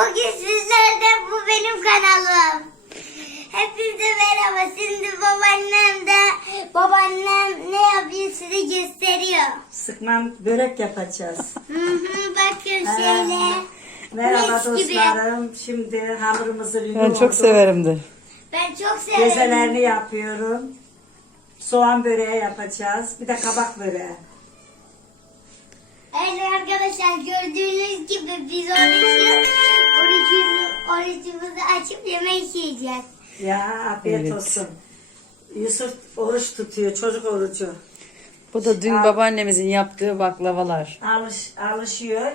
Bugün sizlerle bu benim kanalım. Hepinize merhaba. Şimdi babaannem de babaannem ne yapıyor size gösteriyor. Sıkmam börek yapacağız. Hı hı, bakın şöyle. Merhaba Mis gibi. dostlarım. Şimdi hamurumuzu Ben yoğurdum. çok severimdir. Ben çok severim. Bezelerini yapıyorum. Soğan böreği yapacağız. Bir de kabak böreği. Evet arkadaşlar gördüğünüz gibi biz orucu, orucumuzu, orucumuzu açıp yemek yiyeceğiz. Ya afiyet Evet. olsun. Yusuf oruç tutuyor. Çocuk orucu. Bu da dün babaannemizin yaptığı baklavalar. Alış, alışıyor.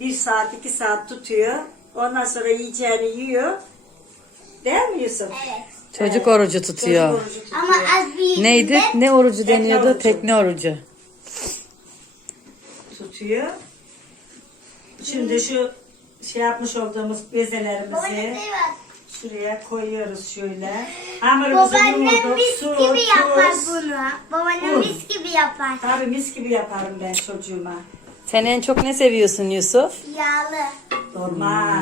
Bir saat, iki saat tutuyor. Ondan sonra yiyeceğini yiyor. Değil mi Yusuf? Evet. Çocuk orucu tutuyor. Çocuk orucu tutuyor. Ama az bir Neydi? Ne orucu Tekne deniyordu? orucu. Tekne orucu. tutuyor. Şimdi şu şey yapmış olduğumuz bezelerimizi şuraya koyuyoruz şöyle. Hamurumuzu Babaannem mis Su, gibi yapar tuz. bunu. Babaannem Un. mis gibi yapar. Tabii mis gibi yaparım ben çocuğuma. Sen en çok ne seviyorsun Yusuf? Yağlı. Dolma.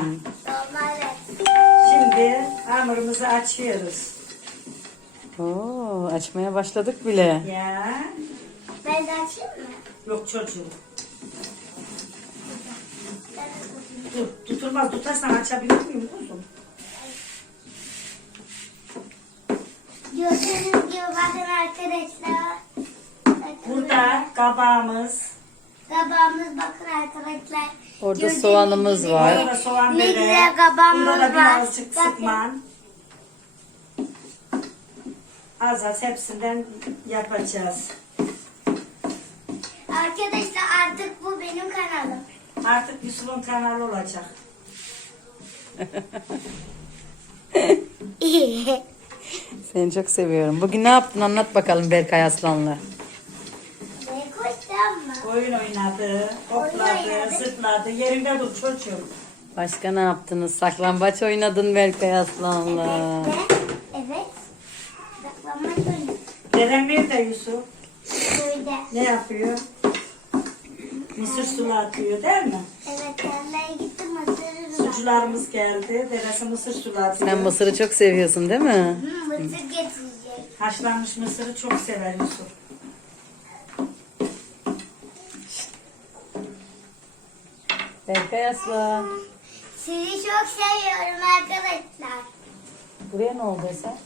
Normal. evet. Şimdi hamurumuzu açıyoruz. Oo, açmaya başladık bile. Ya. Ben de açayım mı? Yok çocuğum. Dur, tutulmaz. Tutarsan açabilir miyim kuzum? Gördüğünüz gibi bakın arkadaşlar. Bakın Burada kabağımız, Kabağımız bakın arkadaşlar. Orada Gördüğünüz soğanımız gibi var. burada soğan Ne böreği. güzel kabağımız Burada da var. birazcık Bakın. sıkman. Az az hepsinden yapacağız. Arkadaşlar artık bu benim kanalım. Artık Yusuf'un kanalı olacak. Seni çok seviyorum. Bugün ne yaptın anlat bakalım Berkay Aslan'la. ne koştum mu? Oyun oynadı, hopladı, zıpladı. Yerinde dur çocuğum. Başka ne yaptınız? Saklambaç oynadın Berkay Aslan'la. Evet. Evet. Saklanmaç oyunu. Dedem nerede Yusuf? Böyle. Ne yapıyor? Mısır sulu atıyor değil mi? Evet tarlaya gittim mısırı. Sucularımız geldi. Dedesi mısır sulu atıyor. Sen mısırı çok seviyorsun değil mi? Hı, mısır getirecek. Haşlanmış mısırı çok sever Yusuf. Berkay Aslan. Sizi çok seviyorum arkadaşlar. Buraya ne oldu sen?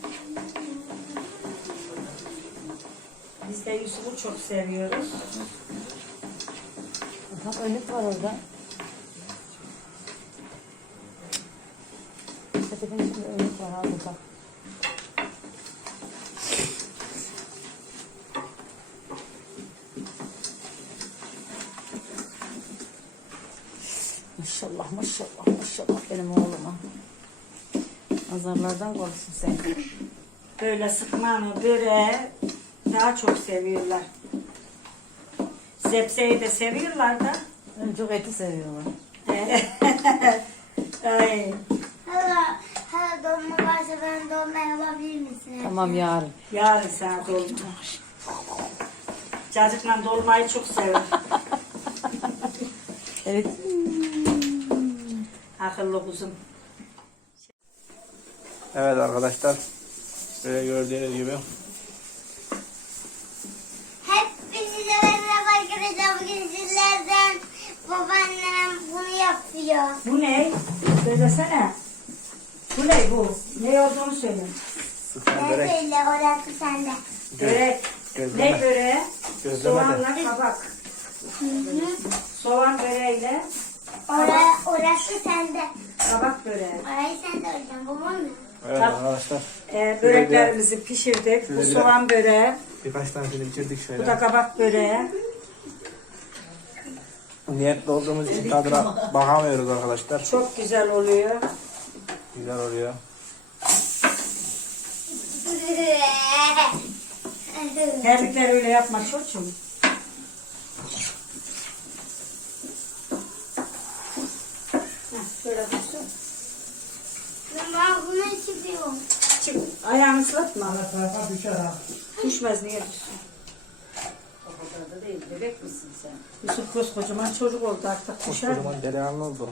Biz de Yusuf'u çok seviyoruz. Aha önlük var orada. Sepetin içinde önlük var al bak. Maşallah maşallah maşallah benim oğluma. Nazarlardan korusun seni. Böyle sıkmanı, böreği daha çok seviyorlar. Zepseyi de seviyorlar da. Çok eti seviyorlar. Ay, Hala, hala dolma varsa ben dolma yapabilir misin? Tamam yarın. yarın sana dolma. Cacıkla dolmayı çok sever. Evet. Akıllı kuzum. Evet arkadaşlar. Böyle gördüğünüz gibi. Yapıyor. Bu ne? Söylesene. Bu ne bu? Ne olduğunu söyle. Sıkma Ben börek. söyle orası sende. Börek. Gözleme. Ne böreği? Gözleme de. Soğanla kabak. Soğan böreğiyle Oraya, orası sende. kabak böreği. Orayı sen de oradan babam mı? Evet arkadaşlar. Ee, böreklerimizi pişirdik. Bu soğan böreği, Birkaç tanesini bitirdik bu da kabak böreği. Niyetli olduğumuz için tadına bakamıyoruz arkadaşlar. Çok güzel oluyor. Güzel oluyor. Terlikler öyle yapma çocuğum. Şöyle dursun. Ben bunu içiyorum. Çık. Ayağını ıslatma. Düşmez niye düşsün? Değil, bebek misin sen? Yusuf koskocaman çocuk oldu artık düşer. Koskocaman delikanlı oldu.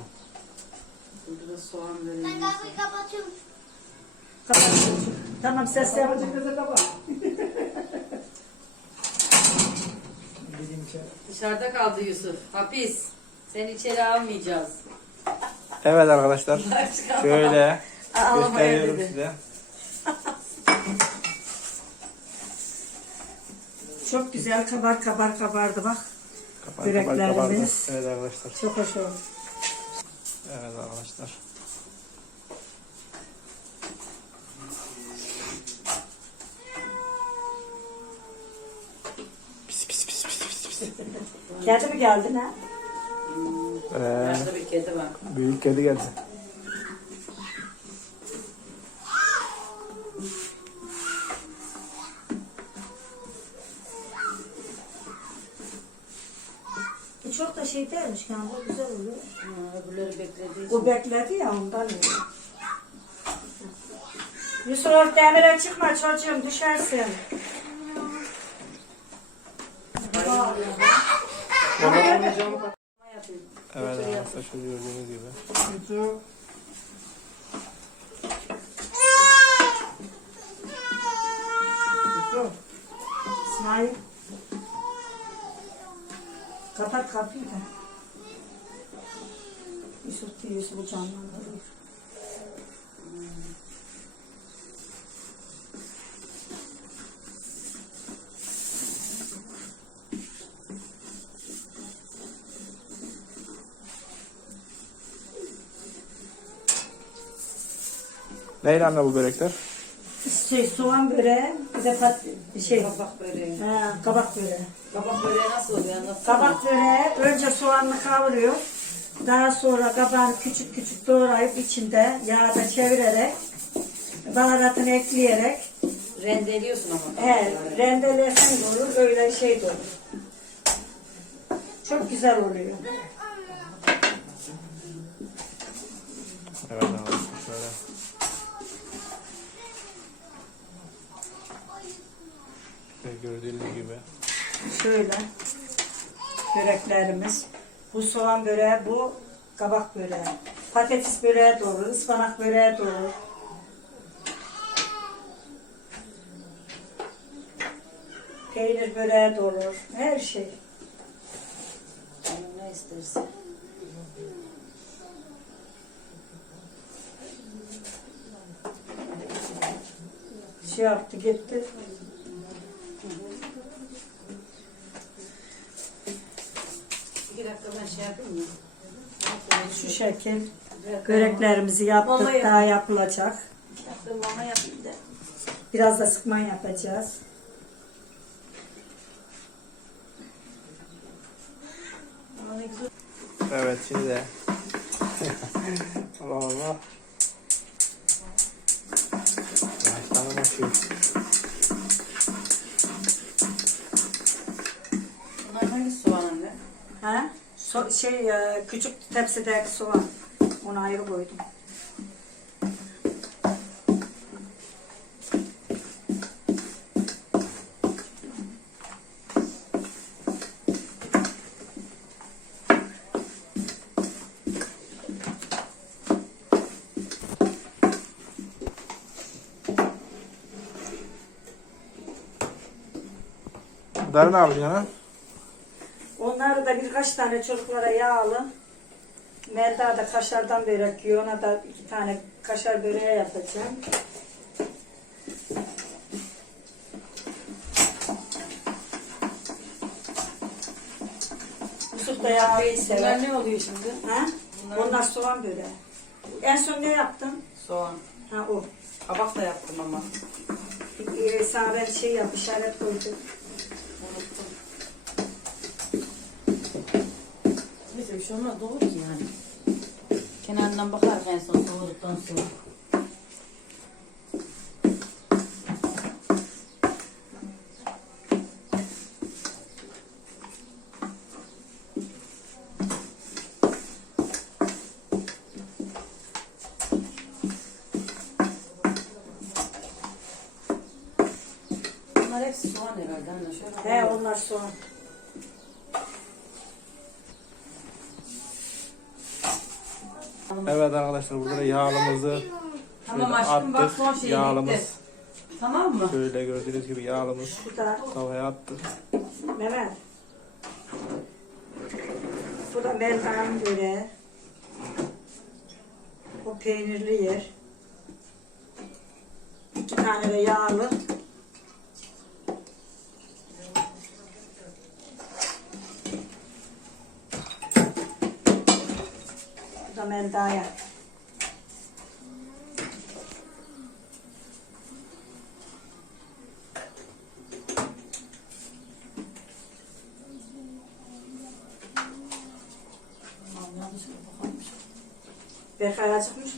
Burada da soğan Ben böreğimiz. kapıyı kapatıyorum. Kapat. Tamam ses yapma. Dışarıda kaldı Yusuf. Hapis. Seni içeri almayacağız. Evet arkadaşlar. Şöyle Ağlamaya gösteriyorum dedi. size. Çok güzel kabar kabar kabardı bak. Kapat, Yüreklerimiz. kabardı. Evet arkadaşlar. Çok hoş oldu. Evet arkadaşlar. Pis pis pis pis pis pis. Kedi mi geldin ha? Ee, Yaşlı bir kedi var. büyük kedi geldi. Bu güzel oluyor. Ha, öbürleri beklediği için. O bekledi ya ondan öyle. Yusuf demire çıkma çocuğum düşersin. Evet arkadaşlar şöyle gördüğünüz gibi. İsmail. Kapat kapıyı da. Yusuf değil, Yusuf'u canlandırıyor. Neyle anne bu börekler? Şey, soğan böreği, bir de pat, şey, Kabak böreği. ha, kabak böreği. Kabak böreği nasıl oluyor? Anlatsana. Kabak böreği önce soğanını kavuruyor. Daha sonra kabağını küçük küçük doğrayıp içinde yağda çevirerek baharatını ekleyerek Rendeliyorsun ama. he, rendelesen de olur öyle şey de olur. Çok güzel oluyor. Evet arkadaşlar şöyle. Şöyle gördüğünüz gibi. Şöyle böreklerimiz. Bu soğan böreği, bu kabak böreği. Patates böreği de olur, ıspanak böreği de olur. Peynir böreği de olur. Her şey. Canın Ne istersen. Şey yaptı gitti. İki dakika ben şey yapayım mı? Şu şekil. Böreklerimizi yaptık. Vallahi Daha yapılacak. İki dakika mama yapayım da. Biraz da sıkman yapacağız. Ama ne güzel. Evet şimdi de. Allah Allah. Baştan başlıyoruz. So- şey e, küçük tepsideki soğan. Onu ayrı koydum. Bunları ne yapacaksın ha? Onları da birkaç tane çocuklara yağlı. Melda da kaşardan börek yiyor. Ona da iki tane kaşar böreği yapacağım. Yusuf da yağlıyı Bunlar sever. ne oluyor şimdi? Ha? Onlar soğan böreği. En son ne yaptın? Soğan. Ha o. Kabak da yaptım ama. Ee, sana ben şey yap, işaret koydum. Şey olmaz. Doğru ki yani. Kenarından bakar en son soğuduktan sonra. Bunlar hepsi soğan herhalde anne. Şöyle He onlar soğan. Evet arkadaşlar burada da yağlımızı Tamam şöyle aşkım bak attık. son şey bitti. Yağlımız Tamam mı? şöyle gördüğünüz gibi yağlımız tavaya attık. Mehmet. Bu da Meldan'ın böreği. O peynirli yer. İki tane de yağlı. Bu da Melda'ya. Berkay acıkmış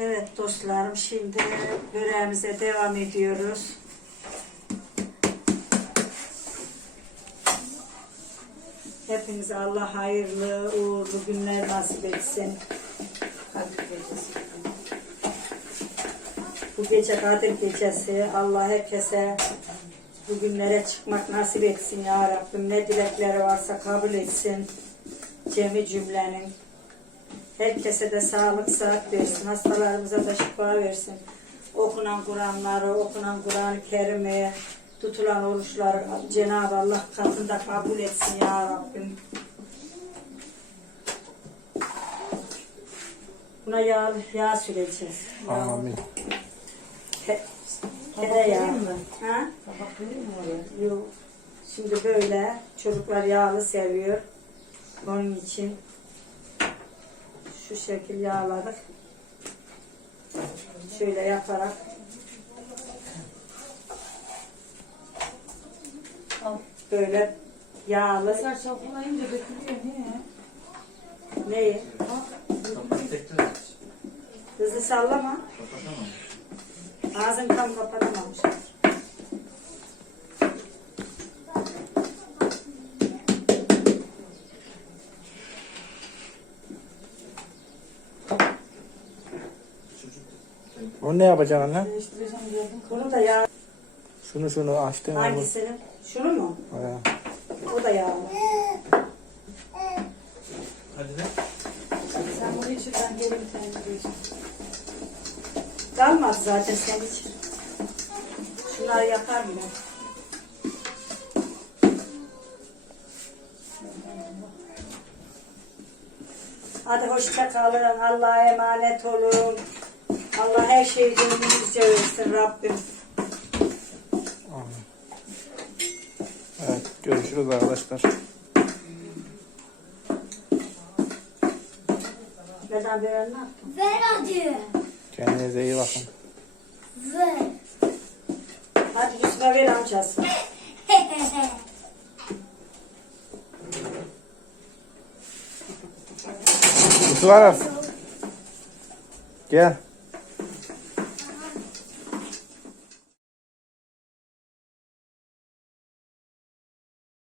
Evet dostlarım şimdi böreğimize devam ediyoruz. Hepinize Allah hayırlı, uğurlu günler nasip etsin. Bu gece Kadir gecesi Allah herkese bu günlere çıkmak nasip etsin ya Rabbim. Ne dilekleri varsa kabul etsin. Cemi cümlenin. Herkese de sağlık sıhhat versin. Hastalarımıza da şifa versin. Okunan Kur'anları, okunan Kur'an-ı Kerim'i, tutulan oruçları Cenab-ı Allah katında kabul etsin ya Rabbim. Buna yağ, yağ süreceğiz. Amin. Te, vereyim mi? Ha? Tabak vereyim mi oraya? Yok. Şimdi böyle çocuklar yağlı seviyor. Onun için şu şekil yağladık. Şöyle yaparak böyle yağlı Mesela çalkalayınca dökülüyor niye? neyi? Hızlı sallama. Ağzın tam kapatamamış. Yapacaksın anne? Değiştireceğim diyordum. Bunu da yağ. Şunu şunu açtın. Hangisini? Şunu mu? Ha. O da yağlı. Sen bunu içir ben gelin temizleyeceğim. Kalmadı zaten sen hiç. Şunları yapar mı? Hadi hoşça kalın. Allah'a emanet olun. Allah her şeyi gönlünüzce versin Rabbim. Amin. Evet görüşürüz arkadaşlar. Neden böyle ne yaptın? Ver hadi. Kendinize iyi bakın. Ver. Hadi Yusuf'a ver amcası. Yusuf Aras. Gel.